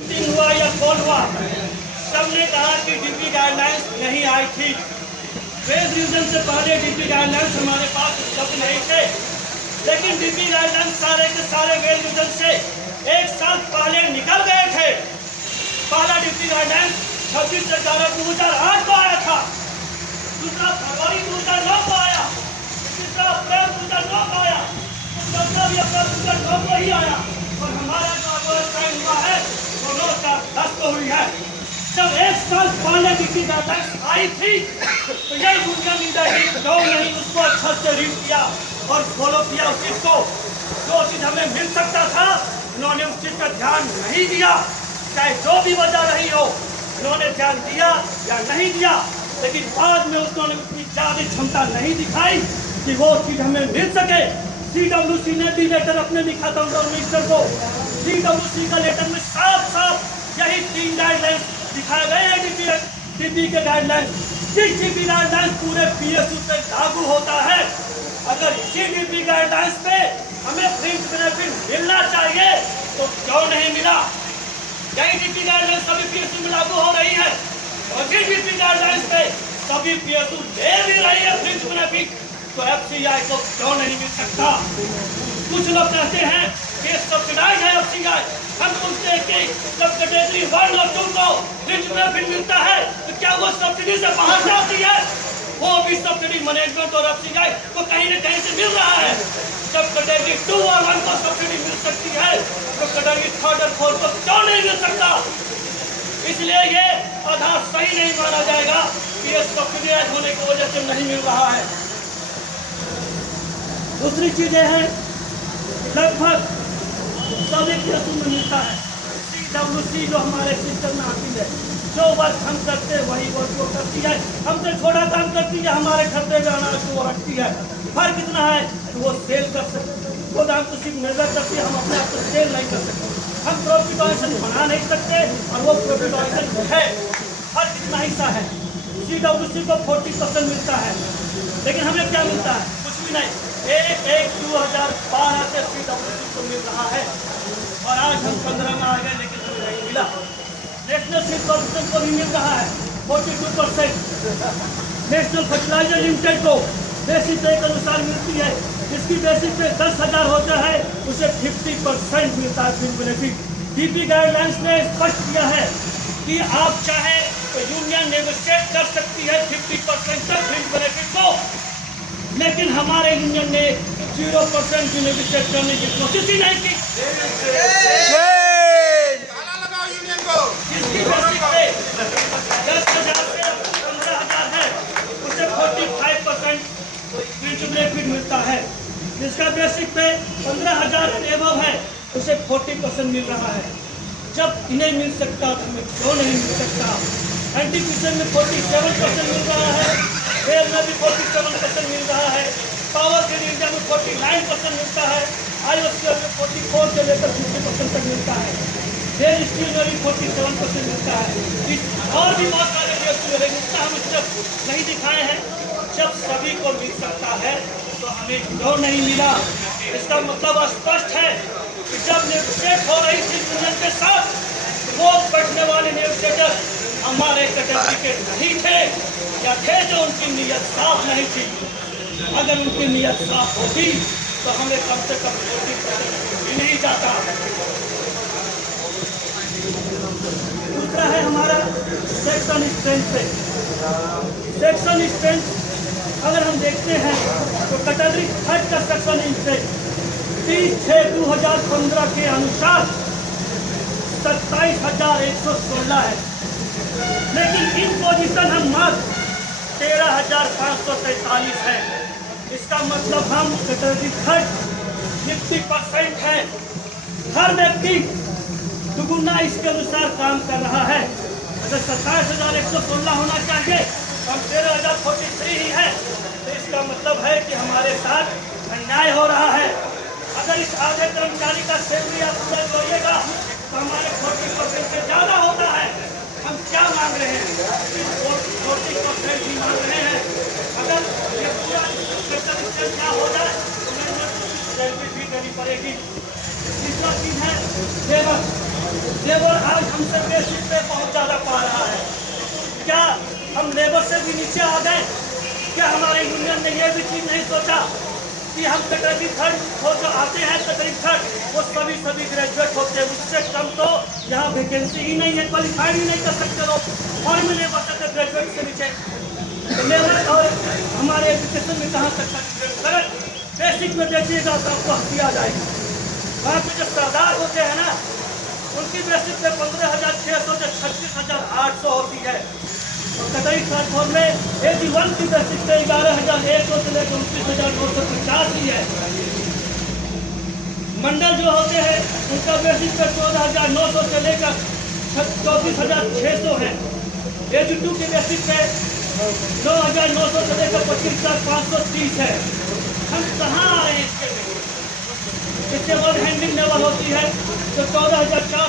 Meeting हुआ या call हुआ, सबने कहा कि डीपी गाइडलाइंस नहीं आई थी। वेज रीजन से पहले डीपी गाइडलाइंस हमारे पास उपलब्ध नहीं थे, लेकिन डीपी गाइडलाइंस सारे के सारे वेज रीजन से एक साल पहले निकल गए थे। पहला डीपी गाइडलाइंस 26/11/2008 को आया था, दूसरा फरवरी 2009 को आया, तीसरा अप्रैल 2009 को आया, चौथा भी अप्रैल 2009 को ही आया, और हमारा जो टाइम हुआ है वो 2010 को हुई है। जब एक साल पहले डीपी गाइडलाइंस आई थी तो यही दुनिया मीडिया की जो नहीं उसको अच्छा से रीड किया और फॉलो किया उस चीज को। जो चीज हमें मिल सकता था उन्होंने उस चीज का ध्यान नहीं दिया, चाहे जो भी वजह रही हो, उन्होंने ध्यान दिया या नहीं दिया, लेकिन बाद में उन्होंने उतनी ज्यादा क्षमता नहीं दिखाई कि वो चीज हमें मिल सके। CWC ने भी लेटर अपने लिखा था उनका मिनिस्टर को। CWC का लेटर में साफ साफ यही 3 गाइडलाइंस दिखाए गए हैं डीपी के गाइडलाइंस। जिस डीपी गाइडलाइंस पूरे PSU पे लागू होता है, अगर इसी डीपी गाइडलाइंस पे हमें फ्रिंज बेनिफिट मिलना चाहिए तो क्यों नहीं मिला? यही डीपी गाइडलाइंस सभी PSU में लागू हो रही है, और जिस डीपी गाइडलाइंस पे सभी PSU ले भी रही है फ्रिंज बेनिफिट, तो FCI को क्यों नहीं मिल सकता? कुछ लोग कहते हैं कि सब्सिडाइज है FCI। हम पूछते हैं कि जब कैटेगरी 1 और 2 को फ्रिंज बेनिफिट मिलता है तो क्या वो सब्सिडी से बाहर जाती है? वो भी सब्सिडी मैनेजमेंट और FCI को कहीं न कहीं से मिल रहा है। जब कैटेगरी 2 और 1 को सब्सिडी मिल सकती है तो कैटेगरी 3 और 4 को क्यों नहीं मिल सकता? इसलिए ये आधार सही नहीं माना जाएगा कि ये सब्सिडाइज होने की वजह से नहीं मिल रहा है। दूसरी चीजें हैं, लगभग सभी PSU में मिलता है। CWC जो हमारे सिस्टम में आती है, जो वर्क हम करते हैं वही वर्क वो करती है, हमसे छोटा काम करती है, हमारे खर्चे में अनाज को वो रखती है। फर्क इतना है कि वो सेल कर सकते, वो दाम को सिर्फ मेजर करती है, हम अपने आप को सेल नहीं कर सकते, हम प्रॉफिट ऑर्गेनाइजेशन बना नहीं सकते, और वो प्रॉफिट ऑर्गेनाइजेशन है। फर्क इतना हिस्सा है। CWC को 40% मिलता है, लेकिन हमें क्या मिलता है? कुछ भी नहीं। 1/1/2012 से CWC को मिल रहा है, और आज हम 15 में आ गए लेकिन हमें नहीं मिला। नेशनल सीड कॉर्पोरेशन को भी मिल रहा है 42%। नेशनल फर्टिलाइजर लिमिटेड को बेसिक पे के अनुसार मिलती है, जिसकी बेसिक पे 10,000 होता है उसे 50% मिलता है फ्रिंज बेनिफिट। डीपी गाइडलाइंस ने स्पष्ट किया है कि आप चाहे तो यूनियन नेगोशिएट कर सकती है 50% तक फ्रिंज बेनिफिट को, लेकिन हमारे यूनियन ने 0% भी नेगोशिएट करने की कोशिश ही नहीं की। इसकी बेसिक पे 10,000 से 15,000 है, उसे 45% फ्रिंज बेनिफिट मिलता है। जिसका बेसिक पे 15,000 एबव है उसे 40% मिल रहा है। जब इन्हें मिल सकता तो हमें क्यों नहीं मिल सकता? NTPC में 47% मिल रहा है, रेल में भी 47% मिल रहा है, पावर ग्रिड इंडिया में 49% मिलता है, IOCL में 44 से लेकर 50% तक मिलता है, रेल स्टील में भी 47% मिलता है। और भी बहुत सारे PSU हैं, हम सिर्फ नहीं दिखाए हैं। जब सभी को मिल सकता है तो हमें क्यों नहीं मिला? इसका मतलब स्पष्ट है कि जब नेगोशिएट हो रही थी यूनियन के साथ, वो बैठने वाले नेगोशिएटर हमारे कैटेगरी के नहीं थे, या थे जो उनकी नीयत साफ नहीं थी। अगर उनकी नीयत साफ होती तो हमें कम से कम 40% भी नहीं जाता। दूसरा है हमारा सेक्शन स्ट्रेंथ पे। सेक्शन स्ट्रेंथ अगर हम देखते हैं तो कैटेगरी 3 का सेक्शन स्ट्रेंथ 30/6/2015 के अनुसार 27,116 है, लेकिन इन पोजीशन हम मात्र 13,543 है। इसका मतलब हम कैटेगरी 3 50% है। हर व्यक्ति दुगुना इसके अनुसार काम कर रहा है। अगर 27,116 होना चाहिए, हम 13,043 ही है, तो इसका मतलब है कि हमारे साथ अन्याय हो रहा है। अगर इस आधे कर्मचारी का सैलरी आप पूरा जोड़िएगा तो हमारे 40% से ज़्यादा होता है। हम क्या मांग रहे हैं? 40% ही मांग रहे हैं। अगर ये पूरा क्या हो जाए तो सैलरी भी देनी पड़ेगी। तीसरा चीज है लेबर। लेबर आज हमसे बेसिक पे बहुत ज़्यादा पा रहा है। क्या हम लेबर से भी नीचे आ गए? क्या हमारे यूनियन ने यह भी चीज़ नहीं सोचा कि हम कैटेगरी थर्ड हो जो आते हैं कैटेगरी थर्ड वो सभी ग्रेजुएट होते हैं, उससे कम तो यहाँ वैकेंसी ही नहीं है, क्वालिफाइड ही नहीं कर सकते लोग, फॉर्म में नहीं बच सकते ग्रेजुएट से नीचे। तो लेबर और हमारे एजुकेशन में कहाँ तक अगर बेसिक में देखिएगा तो आपको हंसिया जाएगी। वहाँ पे जो सरदार होते हैं ना उनकी बेसिक पे 15,600 से 36,800 होती है। कैटेगरी थर्ड फॉर्म में 81 की बेसिक पे 11,100 से लेकर 29,950 ही है। मंडल जो होते हैं उनका बेसिक पे 14,900 से लेकर 34,600 है। एज2 की बेसिक पे 9,900 से लेकर 25,530 है। हम कहाँ आए इसके लिए? इसके बाद हैंडलिंग लेवल होती है जो 14,400